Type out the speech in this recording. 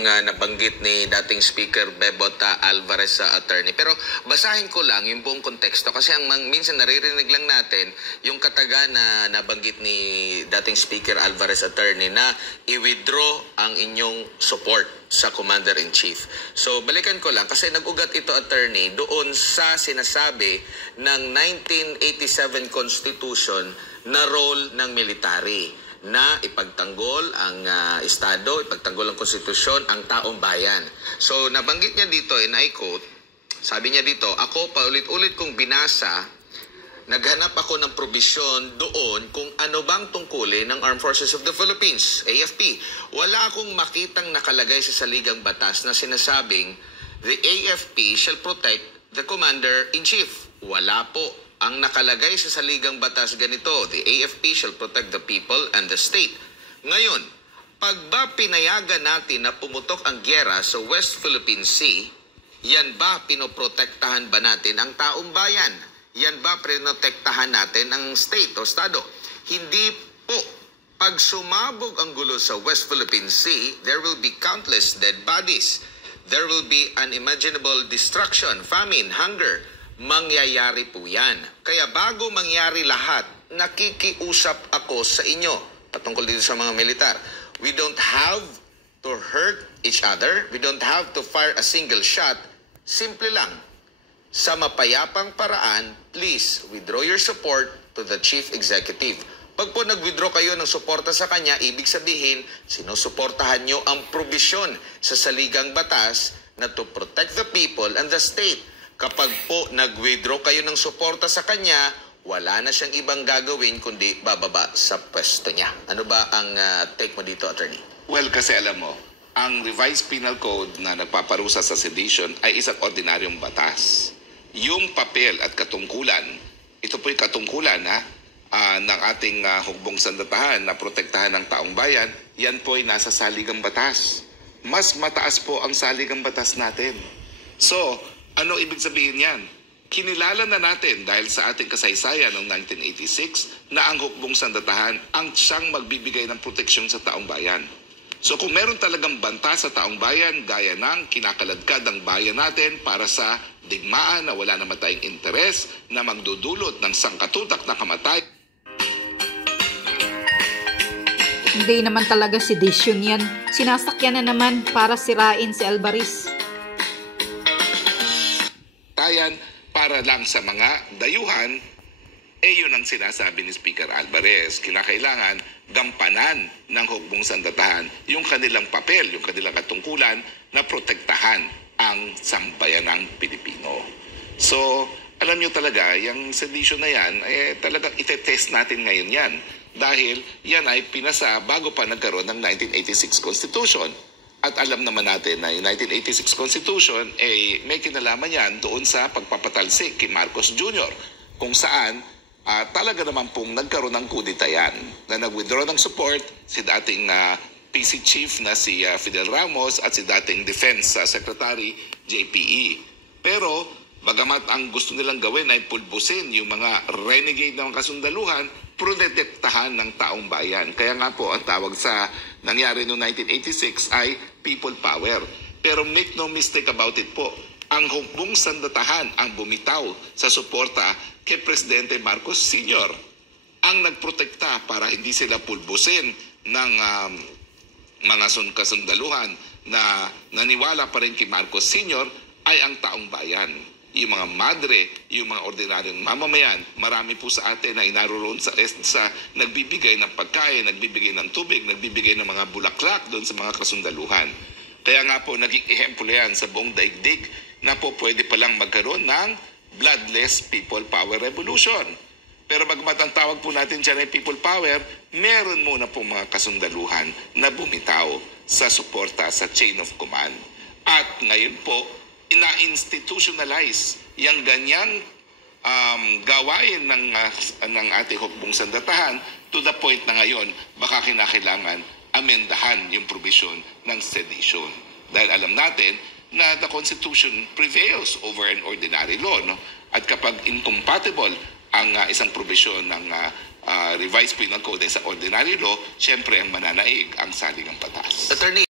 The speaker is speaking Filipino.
nga nabanggit ni dating Speaker Bebot Alvarez sa attorney. Pero basahin ko lang yung buong konteksto kasi minsan naririnig lang natin yung kataga na nabanggit ni dating Speaker Alvarez attorney na i-withdraw ang inyong support sa Commander-in-Chief. So balikan ko lang kasi nag-ugat ito attorney doon sa sinasabi ng 1987 Constitution na role ng military na ipagtanggol ang Estado, ipagtanggol ang konstitusyon, ang taong bayan. So, nabanggit niya dito, and I quote, sabi niya dito, ako paulit-ulit kong binasa, naghanap ako ng probisyon doon kung ano bang tungkulin ng Armed Forces of the Philippines, AFP. Wala akong makitang nakalagay sa saligang batas na sinasabing, the AFP shall protect the Commander-in-Chief. Wala po. Ang nakalagay sa saligang batas ganito, the AFP shall protect the people and the state. Ngayon, pag ba pinayagan natin na pumutok ang gyera sa West Philippine Sea, yan ba pinoprotektahan ba natin ang taong bayan? Yan ba pinotektahan natin ang state o estado? Hindi po. Pag sumabog ang gulo sa West Philippine Sea, there will be countless dead bodies. There will be unimaginable destruction, famine, hunger. Mangyayari po yan. Kaya bago mangyari lahat, nakikiusap ako sa inyo patungkol dito sa mga militar. We don't have to hurt each other. We don't have to fire a single shot. Simple lang. Sa mapayapang paraan, please withdraw your support to the Chief Executive. Pag po nag-withdraw kayo ng suporta sa kanya, ibig sabihin, sinusuportahan nyo ang probisyon sa saligang batas na to protect the people and the state. Kapag po nag-withdraw kayo ng suporta sa kanya, wala na siyang ibang gagawin kundi bababa sa pwesto niya. Ano ba ang take mo dito, attorney? Well, kasi alam mo, ang revised penal code na nagpaparusa sa sedition ay isang ordinaryong batas. Yung papel at katungkulan, ito po yung katungkulan ng ating hukbong sandatahan na protektahan ng taong bayan, yan po ay nasa saligang batas. Mas mataas po ang saligang batas natin. So, ano ibig sabihin yan? Kinilala na natin dahil sa ating kasaysayan noong 1986 na ang hukbong sandatahan ang siyang magbibigay ng proteksyon sa taong bayan. So kung meron talagang banta sa taong bayan, gaya ng kinakaladkad ang bayan natin para sa digmaan na wala naman tayong interes na magdudulot ng sangkatutak na kamatay. Hindi naman talaga sedisyon yan. Sinasakyan na naman para sirain si Alvarez. Para lang sa mga dayuhan, yun ang sinasabi ni Speaker Alvarez. Kinakailangan gampanan ng hukbong sandatahan yung kanilang papel, yung kanilang katungkulan na protektahan ang sambayanang Pilipino. So, alam nyo talaga, yung sedition na yan, talagang itetest natin ngayon yan. Dahil yan ay pinasa bago pa nagkaroon ng 1986 Constitution. At alam naman natin na yung 1986 Constitution may kinalaman yan doon sa pagpapatalsik kay Marcos Jr. kung saan talaga naman pong nagkaroon ng kudita yan na nag-withdraw ng support si dating PC Chief na si Fidel Ramos at si dating Defense Secretary JPE. Pero bagamat ang gusto nilang gawin ay pulbusin yung mga renegade na mga kasundaluhan, protektahan ng taong bayan. Kaya nga po ang tawag sa nangyari noong 1986 ay people power. Pero make no mistake about it po, ang hukbong sandatahan ang bumitaw sa suporta kay Presidente Marcos Sr. Ang nagprotekta para hindi sila pulbusin ng mga kasundaluhan na naniwala pa rin kay Marcos Sr. ay ang taong bayan. Yung mga madre, yung mga ordinaryong mamamayan, marami po sa atin na inaroon sa nagbibigay ng pagkain, nagbibigay ng tubig, nagbibigay ng mga bulaklak doon sa mga kasundaluhan. Kaya nga po, naging ehemplo yan sa buong daigdig na po pwede palang magkaroon ng bloodless people power revolution. Pero bagamat ang tawag po natin dyan ay people power, meron muna po mga kasundaluhan na bumitaw sa suporta sa chain of command. At ngayon po, ina-institutionalize yung ganyang gawain ng ating hukbong sandatahan to the point na ngayon baka kinakailangan amendahan yung provision ng sedition. Dahil alam natin na the Constitution prevails over an ordinary law. No? At kapag incompatible ang isang provision ng revised penal code sa ordinary law, syempre ang mananaig ang saligang batas. Attorney,